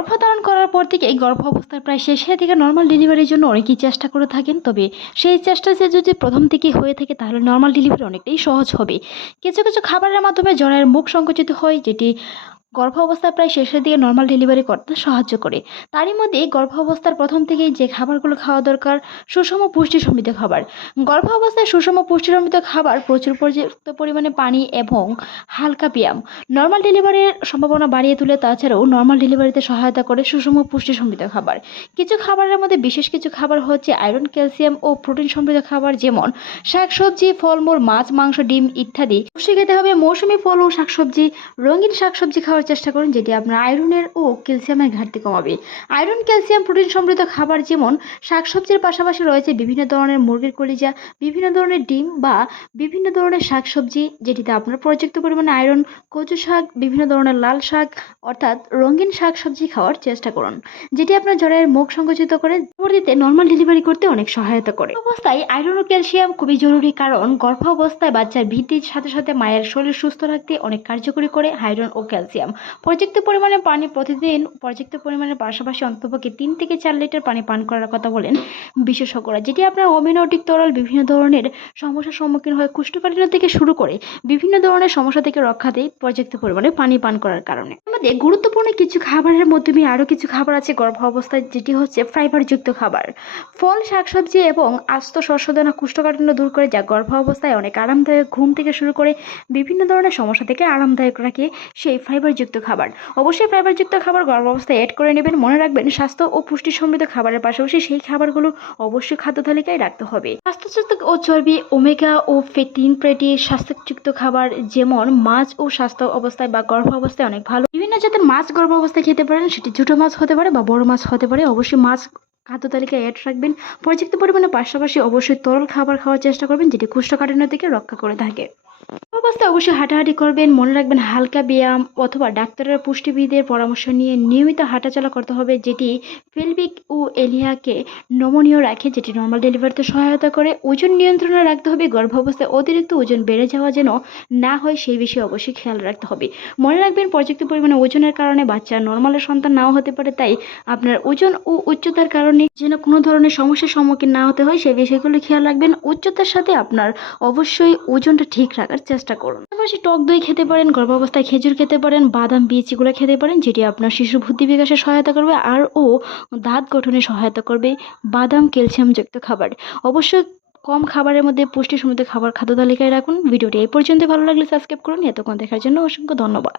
গর্ভধারণ করার পর থেকেই গর্ভ অবস্থার প্রায় শেষের দিকে নর্মাল ডেলিভারির জন্য অনেকেই চেষ্টা করে থাকেন। তবে সেই চেষ্টাটা যদি প্রথম থেকেই হয়ে থাকে তাহলে নর্মাল ডেলিভারি অনেকটাই সহজ হবে। কিছু কিছু খাবারের মাধ্যমে জরায়ুর মুখ সংকুচিত হয়, যেটি গর্ভ অবস্থার প্রায় শেষের দিকে নর্মাল ডেলিভারি করতে সাহায্য করে। তারই মধ্যে গর্ভ অবস্থার প্রথম থেকেই যে খাবারগুলো খাওয়া দরকার, সুষম পুষ্টি সমৃদ্ধ খাবার। গর্ভ অবস্থায় সুষম পুষ্টি সমৃদ্ধ খাবার, প্রচুর পর্যাপ্ত পরিমাণে পানি এবং হালকা ব্যায়াম নর্মাল ডেলিভারির সম্ভাবনা বাড়িয়ে তোলে। তাছাড়াও নর্মাল ডেলিভারিতে সহায়তা করে সুষম পুষ্টি সমৃদ্ধ খাবার। কিছু খাবারের মধ্যে বিশেষ কিছু খাবার হচ্ছে আয়রন, ক্যালসিয়াম ও প্রোটিন সমৃদ্ধ খাবার, যেমন শাকসবজি, ফলমূল, মাছ, মাংস, ডিম ইত্যাদি। অবশ্যই খেতে হবে মৌসুমী ফল ও শাকসবজি। রঙিন শাকসবজি খাওয়ার চেষ্টা করুন, যেটি আপনার আয়রনের ও ক্যালসিয়ামের ঘাটতি কমাবে। আয়রন, ক্যালসিয়াম, প্রোটিন সমৃদ্ধ খাবার যেমন শাকসবজির পাশাপাশি রয়েছে বিভিন্ন ধরনের মুরগির কলিজা, বিভিন্ন ধরনের ডিম বা বিভিন্ন ধরনের শাকসবজি, যেটিতে আপনার পর্যাপ্ত পরিমাণে আয়রন। কচু শাক, বিভিন্ন ধরনের লাল শাক অর্থাৎ রঙিন শাকসবজি খাওয়ার চেষ্টা করুন, যেটি আপনার জরায়ুর মুখ সংকুচিত করে পরবর্তীতে নর্মাল ডেলিভারি করতে অনেক সহায়তা করে। অবস্থায় আয়রন ও ক্যালসিয়াম খুবই জরুরি, কারণ গর্ভ অবস্থায় বাচ্চার বৃদ্ধির সাথে সাথে মায়ের শরীর সুস্থ রাখতে অনেক কার্যকরী করে আয়রন ও ক্যালসিয়াম। পর্যাপ্ত পরিমাণে পানি প্রতিদিন পর্যাপ্ত পরিমাণের পাশাপাশি অন্তপক্ষে 3 থেকে 4 লিটার পানি পান করার কথা বলেন বিশেষজ্ঞরা, যেটি আপনার অমিনোটিক তরল বিভিন্ন ধরনের সমস্যার সম্মুখীন হয়ে কোষ্ঠকাঠিন্য থেকে শুরু করে বিভিন্ন ধরনের সমস্যা থেকে রক্ষা দেয় পর্যাপ্ত পরিমাণে পানি পান করার কারণে। আমাদের গুরুত্বপূর্ণ কিছু খাবারের মাধ্যমে আরও কিছু খাবার আছে গর্ভ অবস্থায়, যেটি হচ্ছে ফাইবারযুক্ত খাবার। ফল, শাকসবজি এবং আস্ত শস্যদানা কোষ্ঠকাঠিন্য দূর করে, যা গর্ভ অবস্থায় অনেক আরামদায়ক, ঘুম থেকে শুরু করে বিভিন্ন ধরনের সমস্যা থেকে আরামদায়ক রাখে সেই ফাইবারযুক্ত খাবার। অবশ্যই ফাইবারযুক্ত খাবার গর্ভ অবস্থায় অ্যাড করে নেবেন। মনে রাখবেন, স্বাস্থ্য ও পুষ্টি সমৃদ্ধ খাবারের পাশাপাশি সেই খাবারগুলো অবশ্যই খাদ্য তালিকায় রাখতে হবে। স্বাস্থ্যযুক্ত ও চর্বি, ওমেগা ও ফ্যাটিন প্যাটি স্বাস্থ্যযুক্ত খাবার, যেমন মাছ ও স্বাস্থ্য অবস্থায় বা গর্ভ অবস্থায় অনেক ভালো। বিভিন্ন জাতের মাছ গর্ভ অবস্থায় খেতে পারেন, সেটি ছোট মাছ হতে পারে বা বড় মাছ হতে পারে। অবশ্যই মাছ খাদ্য তালিকায় অ্যাড রাখবেন। পর্যাপ্ত পরিমাণে পাশাপাশি অবশ্যই তরল খাবার খাওয়ার চেষ্টা করবেন, যেটি কোষ্ঠকাঠিন্য থেকে রক্ষা করে থাকে। অবস্থায় অবশ্যই হাঁটাহাঁটি করবেন। মনে রাখবেন, হালকা ব্যায়াম অথবা ডাক্তারের পুষ্টিবিদের পরামর্শ নিয়ে নিয়মিত হাঁটাচলা করতে হবে, যেটি পেলভিক ও এলিয়াকে নমনীয় রাখে, যেটি নর্মাল ডেলিভারিতে সহায়তা করে। ওজন নিয়ন্ত্রণে রাখতে হবে। গর্ভাবস্থায় অতিরিক্ত ওজন বেড়ে যাওয়া যেন না হয় সেই বিষয়ে অবশ্যই খেয়াল রাখতে হবে। মনে রাখবেন, পর্যাপ্ত পরিমাণে ওজনের কারণে বাচ্চা নর্মালের সন্তান নাও হতে পারে, তাই আপনার ওজন ও উচ্চতার কারণে যেন কোনো ধরনের সমস্যার সম্মুখীন না হতে হয় সেই বিষয়গুলো খেয়াল রাখবেন। উচ্চতার সাথে আপনার অবশ্যই ওজনটা ঠিক রাখার চেষ্টা করুন। পাশাপাশি টক দই খেতে পারেন, গর্ভাবস্থায় খেজুর খেতে পারেন, বাদাম বীজ এগুলো খেতে পারেন, যেটি আপনার শিশুর বুদ্ধি বিকাশে সহায়তা করবে আর ও দাঁত গঠনে সহায়তা করবে। বাদাম ক্যালসিয়ামযুক্ত খাবার অবশ্যই কম খাবারের মধ্যে পুষ্টি সমৃদ্ধ খাবার খাদ্য তালিকায় রাখুন। ভিডিওটি এই পর্যন্ত ভালো লাগলে সাবস্ক্রাইব করুন। এতক্ষণ দেখার জন্য অসংখ্য ধন্যবাদ।